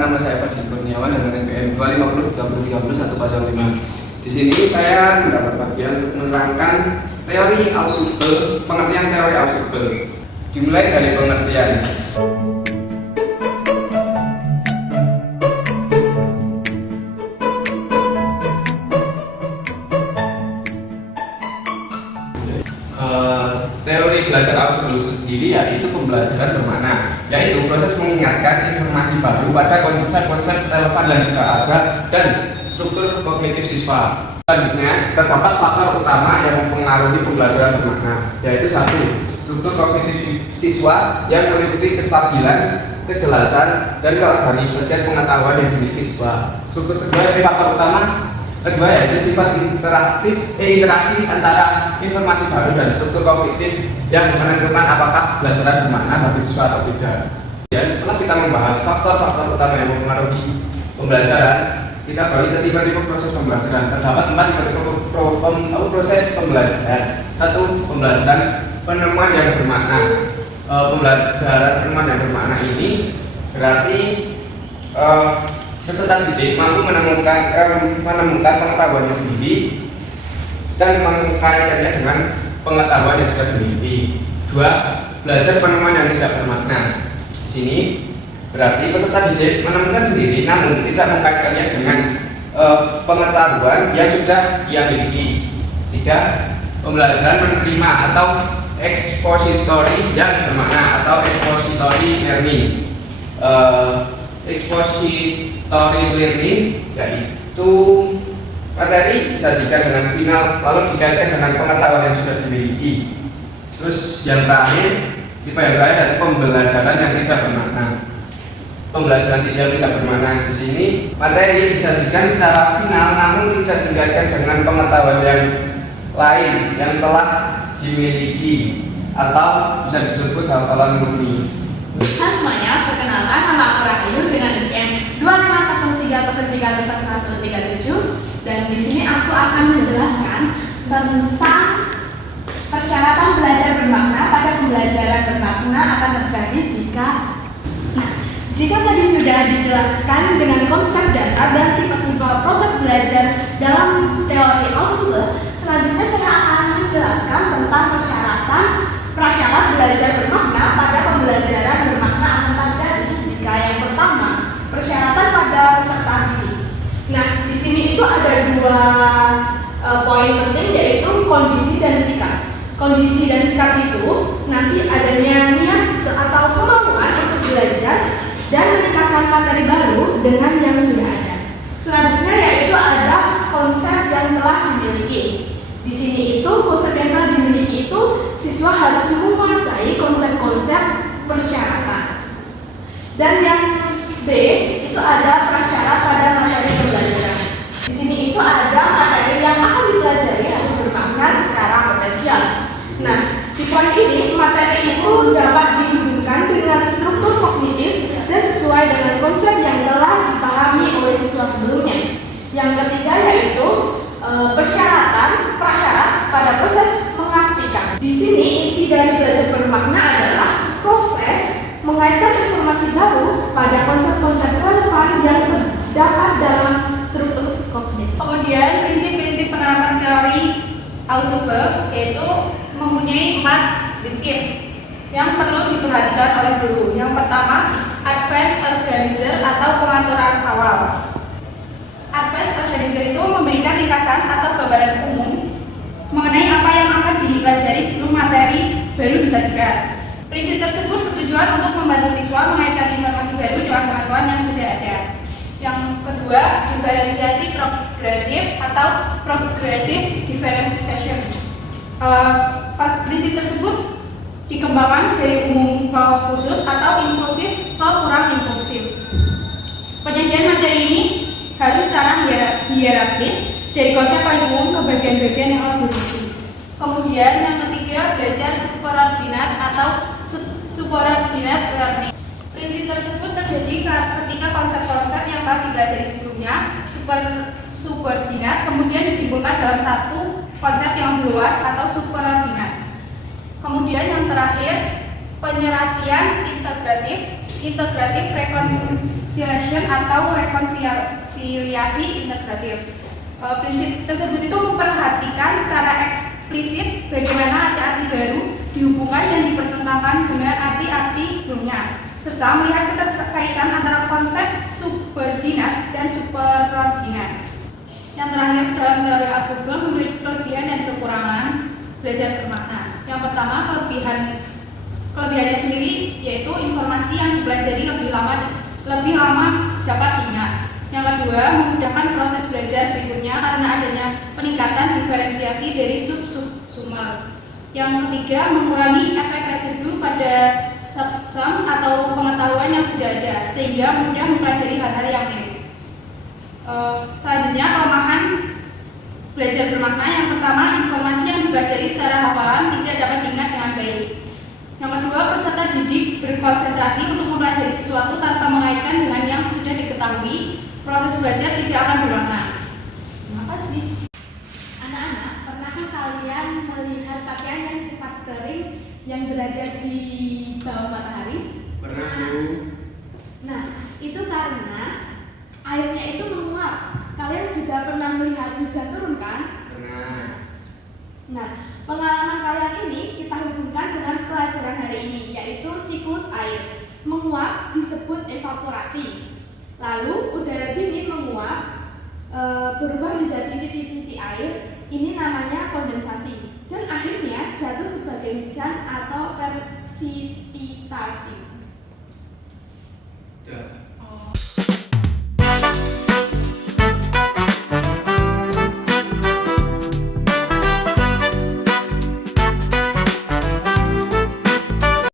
Perkenalkan, nama saya Fadil Kurniawan dengan NPM 25030300105. Di sini saya mendapat bagian untuk menerangkan teori Ausubel, pengertian teori Ausubel. Dimulai dari pengertian. Teori belajar Ausubel sendiri yaitu pembelajaran bermakna, yaitu proses mengingatkan informasi baru pada konsep-konsep relevan dan juga ada dan struktur kognitif siswa. Selanjutnya, terdapat faktor utama yang mempengaruhi pembelajaran bermakna, yaitu satu, struktur kognitif siswa yang meliputi kestabilan, kejelasan, dan keorganisasian pengetahuan yang dimiliki siswa. Struktur kedua, faktor utama kedua yaitu sifat interaksi antara informasi baru dan struktur kognitif yang menentukan apakah pembelajaran bermakna bagi siswa atau tidak. Dan setelah kita membahas faktor-faktor utama yang mempengaruhi pembelajaran, kita baru ke tipe-tipe proses pembelajaran. Terdapat 4 tipe proses pembelajaran. Satu, pembelajaran penemuan yang bermakna. Pembelajaran penemuan yang bermakna ini berarti peserta didik mampu menemukan pengetahuannya sendiri dan mengkaitkannya dengan pengetahuan yang sudah dimiliki. 2. Belajar penemuan yang tidak bermakna. Di sini berarti peserta didik menemukan sendiri namun tidak mengkaitkannya dengan pengetahuan yang sudah ia miliki. 3. Pembelajaran menerima atau expository yang bermakna atau expository learning. Expository learning yaitu materi disajikan dengan final lalu dikaitkan dengan pengetahuan yang sudah dimiliki. Terus yang terakhir, tipe yang terakhir adalah pembelajaran yang tidak bermakna. Pembelajaran yang tidak bermakna di sini materi disajikan secara final namun tidak dikaitkan dengan pengetahuan yang lain yang telah dimiliki atau bisa disebut hafalan murni. Hai semuanya, perkenalkan nama aku Rahayu dengan NPM 25030300137 dan di sini aku akan menjelaskan tentang persyaratan belajar bermakna pada pembelajaran bermakna akan terjadi jika tadi sudah dijelaskan dengan konsep dasar dan tipe-tipe proses belajar dalam teori Ausubel, selanjutnya saya akan menjelaskan tentang prasyarat belajar bermakna pada pembelajaran bermakna akan terjadi jika yang pertama, persyaratan pada peserta didik. Nah, di sini itu ada 2 poin penting yaitu kondisi dan sikap. Kondisi dan sikap itu nanti adanya niat atau kemauan untuk belajar dan meningkatkan materi baru dengan yang sudah ada. Selanjutnya yaitu ada konsep yang telah dimiliki. Di sini itu konsep yang telah dimiliki itu siswa harus menguasai konsep-konsep persyaratan. Dan yang B itu ada prasyarat pada materi pembelajaran. Di sini itu ada materi yang akan dipelajari harus bermakna secara potensial. Nah, di poin ini materi itu dapat dihubungkan dengan struktur kognitif dan sesuai dengan konsep yang telah dipahami oleh siswa sebelumnya. Yang ketiga yaitu prasyarat pada proses mengartikan. Di sini inti dari belajar bermakna adalah proses mengaitkan informasi baru pada konsep-konsep relevan yang terdapat dalam struktur kognitif. Kemudian prinsip-prinsip penerapan teori Ausubel yaitu mempunyai 4 prinsip yang perlu diperhatikan oleh guru. Yang pertama, advanced organizer atau pengaturan awal. Advanced organizer itu memberikan ringkasan atau gambaran umum mengenai apa yang akan dipelajari sebelum materi baru disajikan. Prinsip tersebut bertujuan untuk membantu siswa mengaitkan informasi baru dengan pengetahuan yang sudah ada. Yang kedua, diferensiasi progresif atau progressive differentiation. Prinsip tersebut dikembangkan dari umum ke khusus atau inklusif ke kurang inklusif. Penyajian materi ini harus secara hierarkis dari konsep paling umum ke bagian-bagian yang lebih rinci. Kemudian yang ketiga, belajar subordinat atau subordinate learning. Prinsip tersebut terjadi ketika konsep-konsep yang telah dipelajari sebelumnya subordinat kemudian disimpulkan dalam satu konsep yang lebih luas atau subordinat. Kemudian yang terakhir, penyelesaian integratif reconciliation atau rekonsiliasi integratif. Prinsip tersebut itu memperhatikan secara eksplisit bagaimana arti-arti baru dihubungkan dan dipertentangkan dengan arti-arti sebelumnya, serta melihat keterkaitan antara konsep subordinat dan superordinat. Yang terakhir, dalam teori Ausubel memiliki kelebihan dan kekurangan belajar bermakna. Yang pertama, kelebihannya sendiri yaitu informasi yang dipelajari lebih lama dapat diingat. Yang kedua, memudahkan proses belajar berikutnya karena adanya peningkatan diferensiasi dari sumber. Yang ketiga, mengurangi efek residu pada subsum atau pengetahuan yang sudah ada sehingga mudah mempelajari hal-hal yang mirip. Selanjutnya, kelemahan belajar bermakna. Yang pertama, informasi yang dipelajari secara hafalan tidak dapat diingat dengan baik. Yang kedua, peserta didik berkonsentrasi untuk mempelajari sesuatu tanpa mengaitkan dengan yang sudah diketahui. Proses belajar tidak akan bermakna. Terima kasih. Anak-anak, pernahkah kalian melihat pakaian yang cepat kering yang berada di bawah matahari? Pernah, Bu. Nah, itu karena airnya itu menguap. Kalian juga pernah melihat hujan turun kan? Pernah. Nah, pengalaman kalian ini kita hubungkan dengan pelajaran hari ini, yaitu siklus air. Menguap disebut evaporasi. Lalu udara dingin menguap, berubah menjadi titik-titik air. Ini namanya kondensasi. Dan akhirnya jatuh sebagai hujan atau persipitasi.